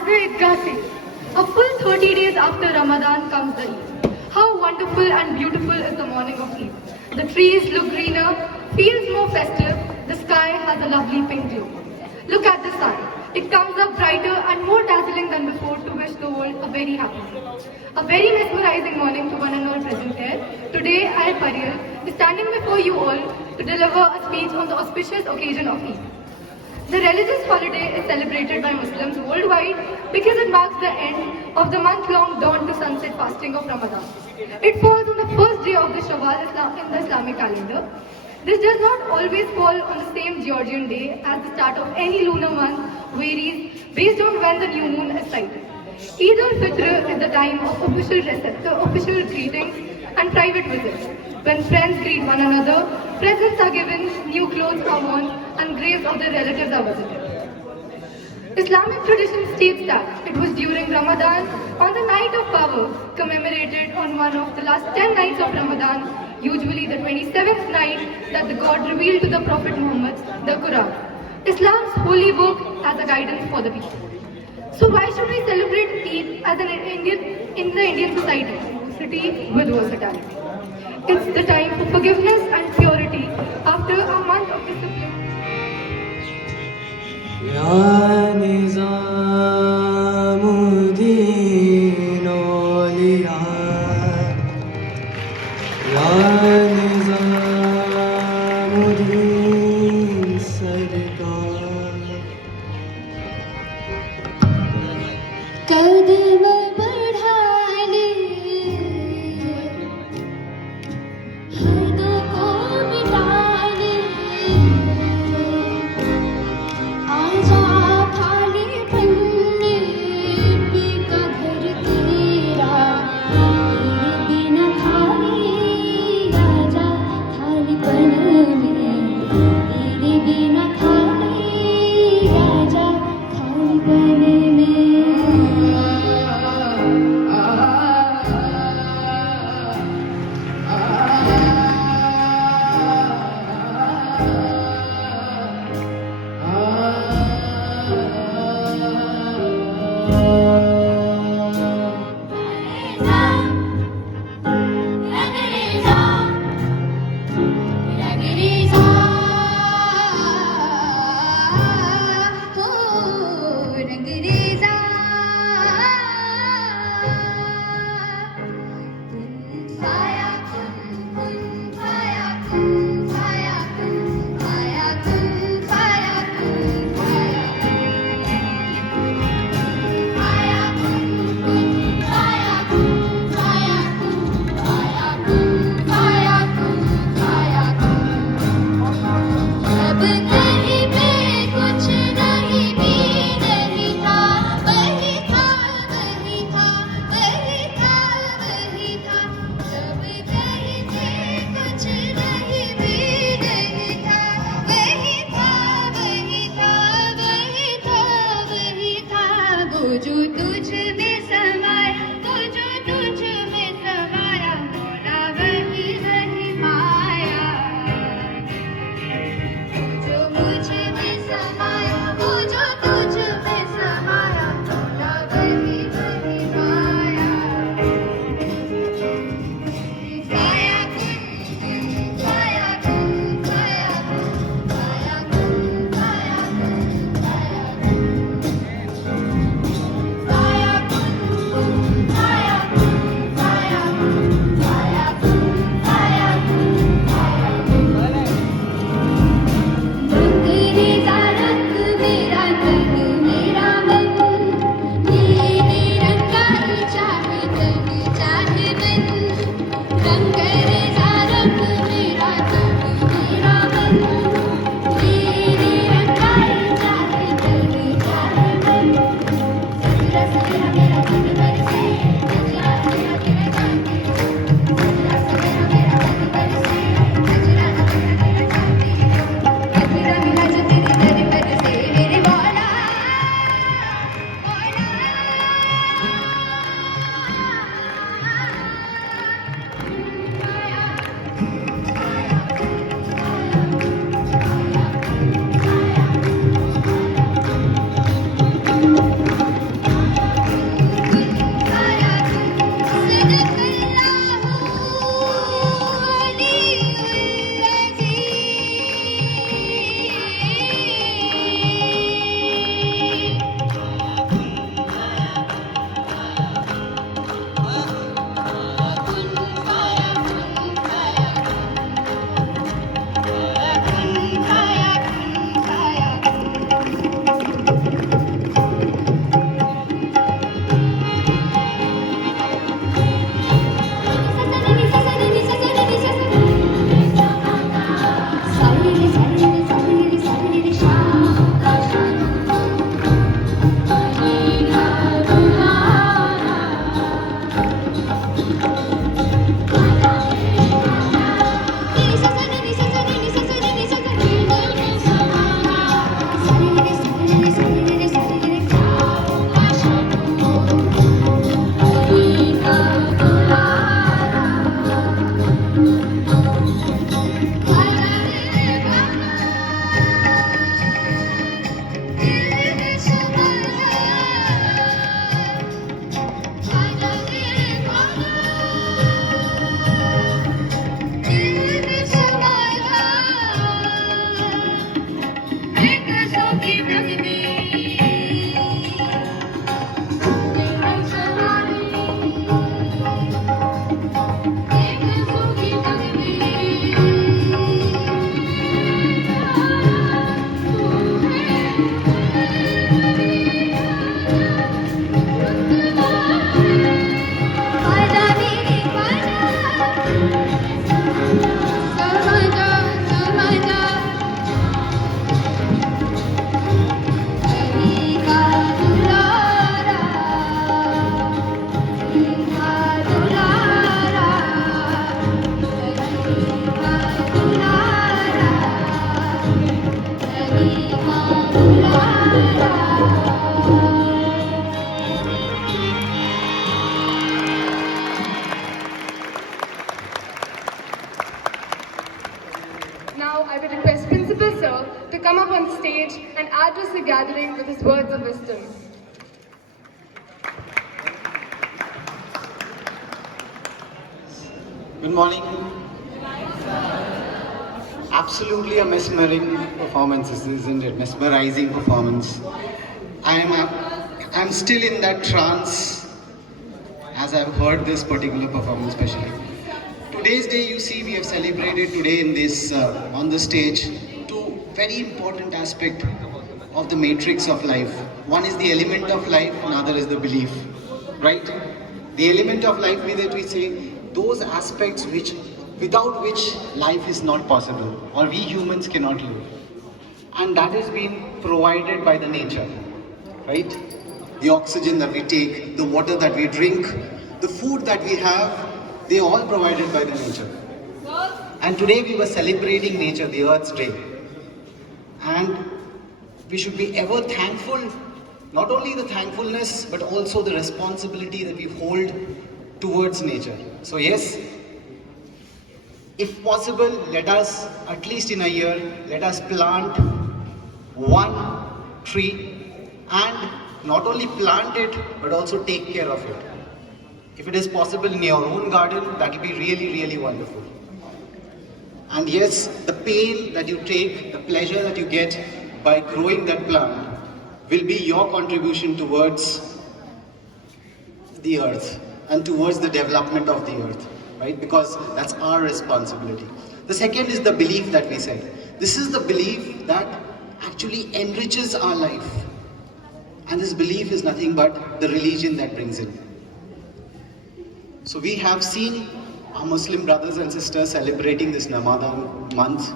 As the Idgah says, a full 30 days after Ramadan comes the Eid. How wonderful and beautiful is the morning of Eid. The trees look greener, feels more festive, the sky has a lovely pink glow. Look at the sun. It comes up brighter and more dazzling than before to wish the world a very happy Eid. A very mesmerizing morning to one and all present here. Today, I, Pariyal, is standing before you all to deliver a speech on the auspicious occasion of Eid. The religious holiday is celebrated by Muslims worldwide because it marks the end of the month-long dawn to sunset fasting of Ramadan. It falls on the first day of the Shawwal in the Islamic calendar. This does not always fall on the same Georgian day as the start of any lunar month varies based on when the new moon is sighted. EID-Ul-FITR is the time of official greetings and private visits. When friends greet one another, presents are given, new clothes are worn, and graves of their relatives are visited. Islamic tradition states that it was during Ramadan, on the night of power, commemorated on one of the last 10 nights of Ramadan, usually the 27th night, that the God revealed to the Prophet Muhammad the Quran, Islam's holy book, as a guidance for the people. So why should we celebrate Eid as in the Indian society with versatility? It's the time for forgiveness and purity after a month of discipline. Ya Nizamuddin Awliya, Ya Nizamuddin Sarkar. कदम बढ़ा ले हदों को मिटा ले आजा खाली पन्ने पे का घर तेरा तेरे बिना खाली आजा खाली पन्ने तेरे बिना खाली आजा खाली पन्ने जो तुझ में समाया तो जो तुझ में समाया मौला वही वही माया जो मुझ में समाया वो जो तुझ में समाया मौला वही वही माया काया काया काया काया the gathering with his words of wisdom. Good morning. Absolutely a mesmerizing performance, isn't it? Mesmerizing performance. I'm still in that trance as I've heard this particular performance, especially. Today's day, you see, we have celebrated today in this on the stage two very important aspect of the matrix of life. One is the element of life, another is the belief, right? The element of life, we say those aspects without which life is not possible, or we humans cannot live, and that is being provided by the nature, right? The oxygen that we take, the water that we drink, the food that we have, they are all provided by the nature. And today we were celebrating nature, the Earth's Day. And we should be ever thankful, not only the thankfulness, but also the responsibility that we hold towards nature. So yes, if possible, let us, at least in a year, let us plant one tree, and not only plant it, but also take care of it. If it is possible in your own garden, that will be really, really wonderful. And yes, the pain that you take, the pleasure that you get by growing that plant will be your contribution towards the earth and towards the development of the earth, right? Because that's our responsibility. The second is the belief that we said. This is the belief that actually enriches our life. And this belief is nothing but the religion that brings in. So we have seen our Muslim brothers and sisters celebrating this Ramadan month,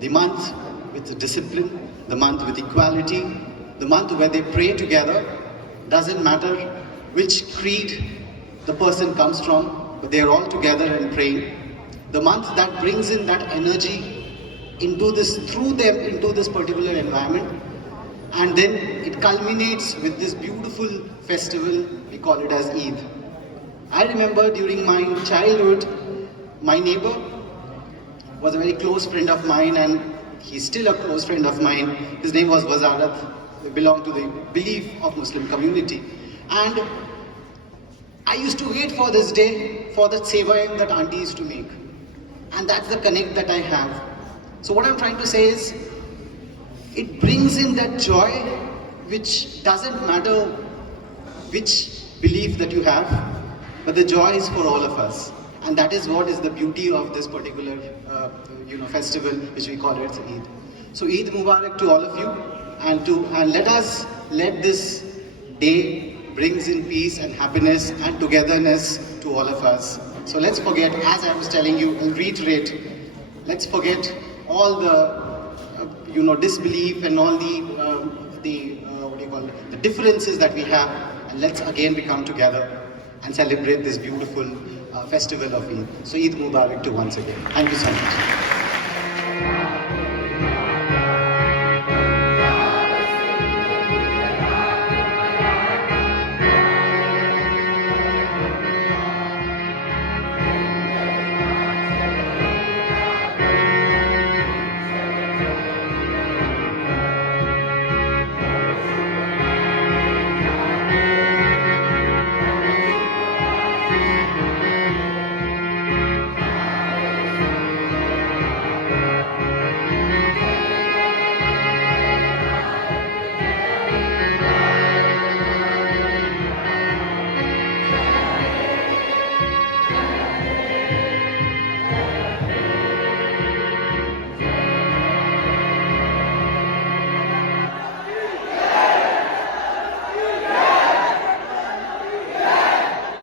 the month with discipline, the month with equality, the month where they pray together. Doesn't matter which creed the person comes from, but they are all together and praying. The month that brings in that energy into this, through them, into this particular environment. And then it culminates with this beautiful festival, we call it as Eid. I remember during my childhood, my neighbor was a very close friend of mine, and he's still a close friend of mine. His name was Wazarat. They belong to the belief of Muslim community. And I used to wait for this day, for that sevayam that auntie used to make. And that's the connect that I have. So what I'm trying to say is, it brings in that joy which doesn't matter which belief that you have, but the joy is for all of us. And that is what is the beauty of this particular festival, which we call it Eid. So Eid Mubarak to all of you, and let this day brings in peace and happiness and togetherness to all of us. So let's forget, as I was telling you, I'll reiterate, let's forget all the disbelief and all the differences that we have, and let's again become together and celebrate this beautiful festival of Eid. So Eid Mubarak to once again. Thank you so much.